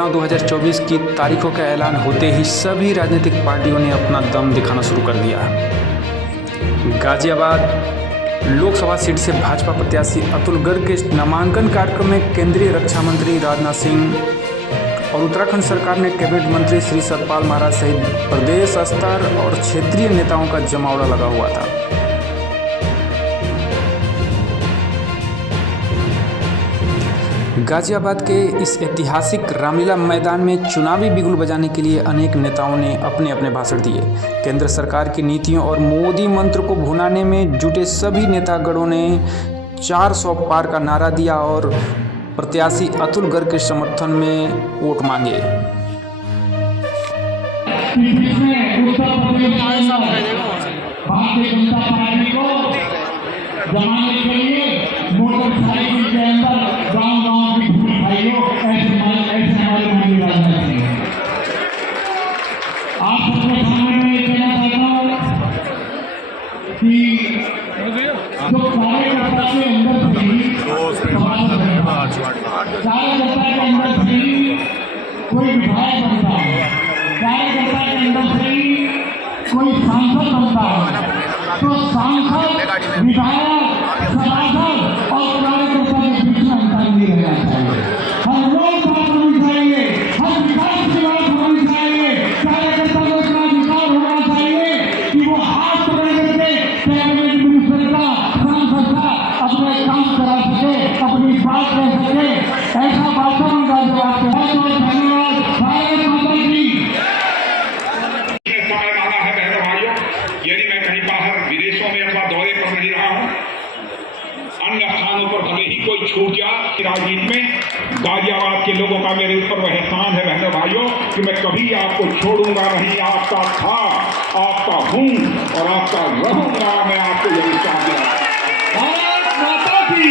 चुनाव 2024 की तारीखों का ऐलान होते ही सभी राजनीतिक पार्टियों ने अपना दम दिखाना शुरू कर दिया। गाजियाबाद लोकसभा सीट से भाजपा प्रत्याशी अतुल गर्ग के नामांकन कार्यक्रम में केंद्रीय रक्षा मंत्री राजनाथ सिंह और उत्तराखंड सरकार ने कैबिनेट मंत्री श्री सतपाल महाराज सहित प्रदेश स्तर और क्षेत्रीय नेताओं का जमावड़ा लगा हुआ था। गाजियाबाद के इस ऐतिहासिक रामलीला मैदान में चुनावी बिगुल बजाने के लिए अनेक नेताओं ने अपने अपने भाषण दिए। केंद्र सरकार की नीतियों और मोदी मंत्र को भुनाने में जुटे सभी नेतागणों ने 400 पार का नारा दिया और प्रत्याशी अतुल गर्ग के समर्थन में वोट मांगे। भारतीय जनता पार्टी को जमाने के लिए मोटरसाइकिल के अंदर गाँव की भूमि भाइयों ऐसे हमारे माननीय राजनाथ सिंह आप सबके सामने में ये कहना चाहता हूँ कि जो कार्यकर्ता के अंदर से ही कार्यकर्ता के अंदर से ही कोई विधायक बनता है, कार्यकर्ता के अंदर से ही कोई सांसद बनता है, तो सांसद विधायक सभासद और कार्यकर्ता के बीच में अंतर नहीं रहना चाहिए। हर रोज बात होनी चाहिए, हर विकास की बात होनी चाहिए। कार्यकर्ता को इतना विकास होना चाहिए कि वो हाथ पकड़ करके कैबिनेट मिनिस्टर का सांसद का अपने काम करा सके, अपनी बात कह सके। ऐसा वातावरण गाजियाबाद के बहुत बहुत धन्यवाद। भारत माता की। यदि मैं कहीं बाहर विदेशों में अथवा दौरे पर नहीं रहा हूं, अन्य स्थानों पर भले ही कोई छूट जाए, राजनीति में गाजियाबाद के लोगों का मेरे ऊपर वह एहसान है बहनों भाइयों कि मैं कभी आपको छोड़ूंगा नहीं। आपका था, आपका हूं और आपका रहूंगा। मैं आपको यही चाहता हूं। भारत माता की।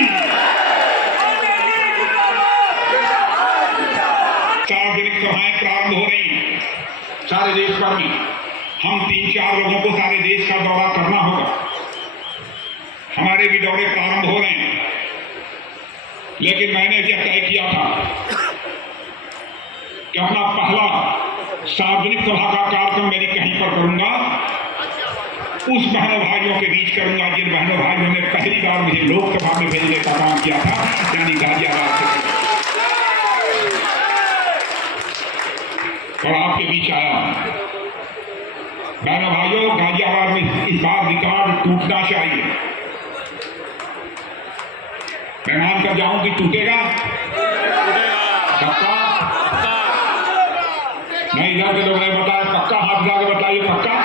सार्वजनिक सभाएं प्रारंभ हो रही हैं सारे देश भर में। हम 3-4 लोगों को सारे देश का दौरा करना होगा। हमारे भी दौरे प्रारंभ हो रहे हैं, लेकिन मैंने यह तय किया था कि अपना पहला सार्वजनिक सभा का कार्यक्रम मैं कहीं पर करूंगा, उस बहनों भाइयों के बीच करूंगा जिन बहनों भाइयों ने पहली बार मुझे लोकसभा में भेजने का काम किया था, यानी गाजियाबाद से। और आपके बीच आया। बहनों भाइयों, गाजियाबाद में इस बार रिकॉर्ड टूटना चाहिए। मैं मान कर जाऊं कि टूटेगा। पक्का? नहीं, इधर के लोग ने बताया पक्का। हाथ उठा के बताइए पक्का।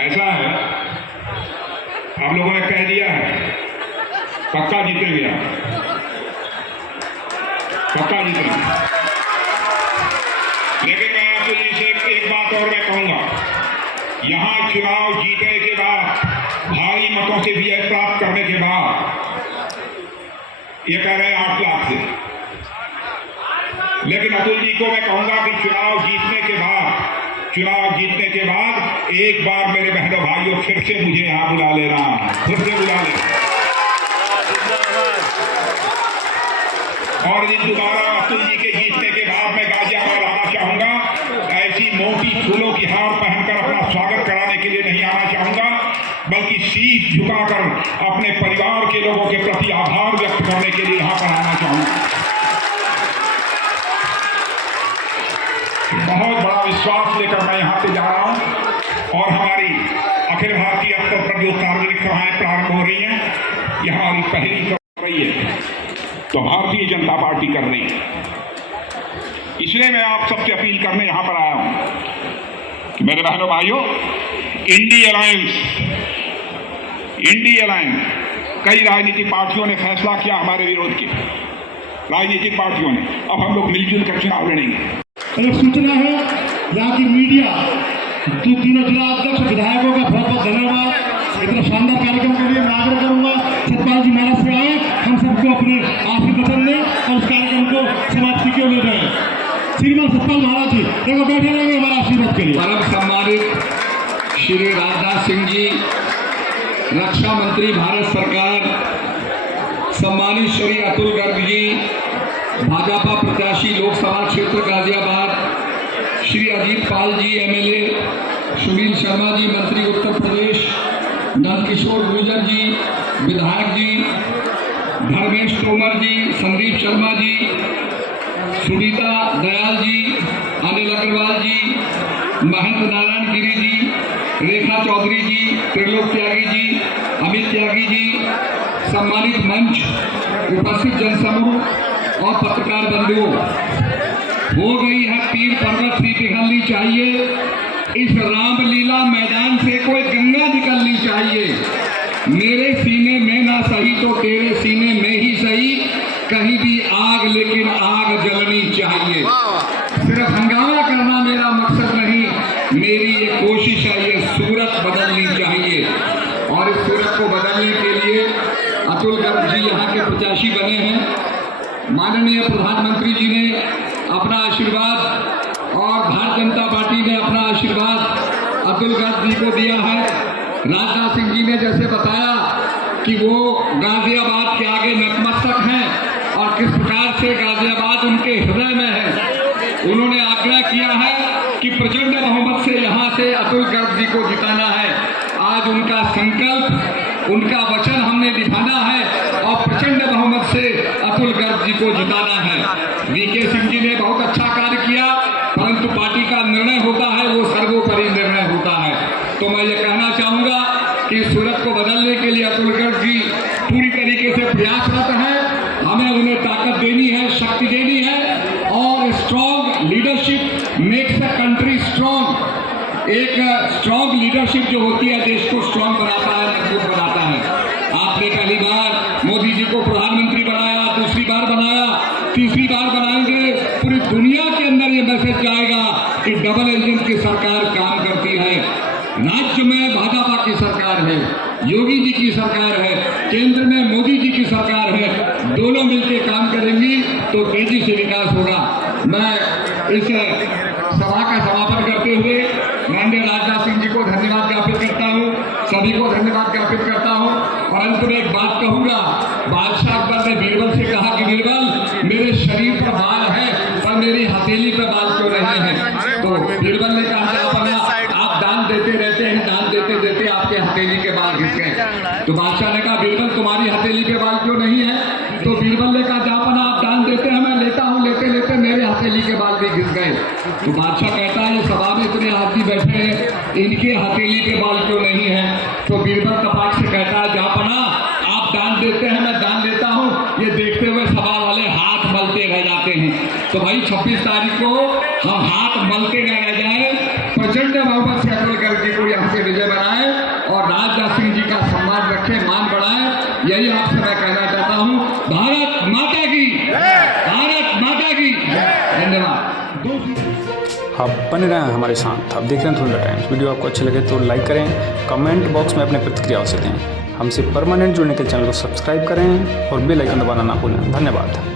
ऐसा है, आप लोगों ने कह दिया है पक्का जीतेंगे, पक्का जीतेंगे। लेकिन मैं आपसे एक बात और मैं कहूंगा, यहां चुनाव जीतने के बाद, भारी मतों से विजय प्राप्त करने के बाद, ये कह रहे हैं 8 लाख से, लेकिन अतुल जी को मैं कहूंगा कि चुनाव जीतने के बाद एक बार मेरे बहनों भाइयों फिर से मुझे यहां बुला लेना, फिर से बुला लेना। और दोबारा अतुल जी के जीतने के बाद मैं गाजियाबाद आना चाहूंगा। ऐसी मोटी फूलों की हार पहनकर अपना स्वागत कराने के लिए नहीं आना चाहूंगा, बल्कि शीश झुकाकर अपने परिवार के लोगों के प्रति आभार व्यक्त करने के लिए यहां पर आना चाहूंगा। बहुत बड़ा विश्वास लेकर मैं यहां से जा रहा हूं और हमारी अखिल भारतीय स्तर पर जो सार्वजनिक सभाएं प्रारंभ हो रही हैं, यह हमारी पहली कर रही है तो भारतीय जनता पार्टी कर रही है। इसलिए मैं आप सबसे अपील करने यहां पर आया हूं कि मेरे बहनों भाइयों, इंडी अलायंस कई राजनीतिक पार्टियों ने फैसला किया हमारे विरोध के, राजनीतिक पार्टियों ने। अब हम लोग मिलजुल कर चुनाव लड़ेंगे। एक सूचना है यहाँ की मीडिया, तीनों जिला अध्यक्ष विधायकों का बहुत बहुत धन्यवाद। इतना शानदार कार्यक्रम के लिए मैं आग्रह करूंगा सतपाल जी महाराज से आए, हम सबको अपने आशीर्वचन दें और इस कार्यक्रम को समाप्ति के लिए दें। श्रीमान सतपाल महाराज जी देखो बैठे रहेंगे हमारा आशीर्वाद के लिए। परम सम्मानित श्री राजनाथ सिंह जी, रक्षा मंत्री भारत सरकार, सम्मानित श्री अतुल गर्ग जी, भाजपा प्रत्याशी लोकसभा क्षेत्र गाजियाबाद श्री अजीत पाल जी एमएलए, सुनील शर्मा जी मंत्री उत्तर प्रदेश, नंदकिशोर गुर्जर जी विधायक जी, धर्मेश तोमर जी, संदीप शर्मा जी, सुनीता दयाल जी, अनिल अग्रवाल जी, महंत नारायण गिरी जी, रेखा चौधरी जी, त्रिलोक त्यागी जी, अमित त्यागी जी, सम्मानित मंच, उपस्थित जनसमूह और पत्रकार बंधुओं, हो गई है तीर पर्वत सी पिघलनी चाहिए। इस रामलीला मैदान से कोई गंगा निकलनी चाहिए। मेरे सीने में ना सही तो तेरे सीने में ही सही, कहीं भी आग लेकिन आग जलनी चाहिए। सिर्फ हंगामा करना मेरा मकसद नहीं, मेरी ये कोशिश है, ये सूरत बदलनी चाहिए। और इस सूरत को बदलने के लिए अतुल गर्ग जी यहाँ के प्रत्याशी बने हैं। माननीय प्रधानमंत्री जी ने अपना आशीर्वाद और भारतीय जनता पार्टी ने अपना आशीर्वाद अतुल गर्ग जी को दिया है। राजनाथ सिंह जी ने जैसे बताया कि वो गाजियाबाद के आगे नतमस्तक हैं और किस प्रकार से गाजियाबाद उनके हृदय में है। उन्होंने आग्रह किया है कि प्रचंड बहुमत से यहाँ से अतुल गर्ग जी को जिताना है। आज उनका संकल्प, उनका वचन हमने निभाना है और प्रचंड बहुमत से अतुल गर्ग जी को जिताना है। वीके सिंह जी ने बहुत अच्छा कार्य किया, परंतु पार्टी का निर्णय होता है, वो सर्वोपरि निर्णय होता है। तो मैं ये कहना चाहूंगा कि सूरत को बदलने के लिए अतुल गर्ग जी पूरी तरीके से प्रयासरत हैं। हमें उन्हें ताकत देनी है, शक्ति देनी है और strong leadership makes the country strong. एक स्ट्रॉन्ग लीडरशिप जो होती है देश को स्ट्रॉन्ग बनाता है, मजबूत बनाता है। आपने पहली बार मोदी जी को प्रधानमंत्री बनाया, दूसरी बार बनाया, तीसरी बार बनाएंगे। पूरी दुनिया के अंदर ये मैसेज जाएगा कि डबल इंजन की सरकार काम करती है। राज्य में भाजपा की सरकार है, योगी जी की सरकार है, केंद्र में मोदी जी की सरकार है। दोनों मिलकर काम करेंगी तो तेजी से विकास होगा। मैं इस सभा का समापन करते हुए माननीय राजनाथ सिंह जी को धन्यवाद ज्ञापित करता हूँ, सभी को धन्यवाद ज्ञापित करता हूँ। और अंत में एक बात कहूँगा, बादशाह अकबर ने बीरबल से कहा कि बीरबल मेरे शरीर पर बाल है पर मेरी हथेली पर बाल क्यों नहीं है। तो बीरबल ने कहा आप दान देते रहते हैं, दान देते देते आपके हथेली के बाल घिस गए। तो बादशाह ने कहा बीरबल तुम्हारी हथेली पे बाल क्यों नहीं है। तो बीरबल ने कहा जापना आप दान देते हैं, मैं लेता हूँ, लेते लेते मेरे हथेली के बाल भी घिस गए। तो बादशाह कहता है सभा में इतने आदमी बैठे हैं, इनके हथेली पे बाल क्यों नहीं है। तो बीरबल तपाक से कहता है जापना आप दान देते हैं, मैं दान लेता हूँ, ये देखते हुए सभा वाले हाथ मलते रह जाते हैं। तो भाई 26 तारीख को हम हाथ मलते न रह जाए, प्रचंड बहुमत से अतुल गर्ग जी को यहाँ से विजय बनाए और राजनाथ सिंह जी का सम्मान रखें, मान बढ़ाएं। यही आपसे मैं कहना चाहता हूँ। भारत माता की, भारत माता की धन्यवाद। आप बने रहें हमारे साथ। आप देख रहे हैं थोड़ा टाइम्स। वीडियो आपको अच्छे लगे तो लाइक करें, कमेंट बॉक्स में अपने प्रतिक्रिया से दें। हमसे परमानेंट जुड़ने के चैनल को सब्सक्राइब करें और बेल आइकन दबाना ना भूलें। धन्यवाद।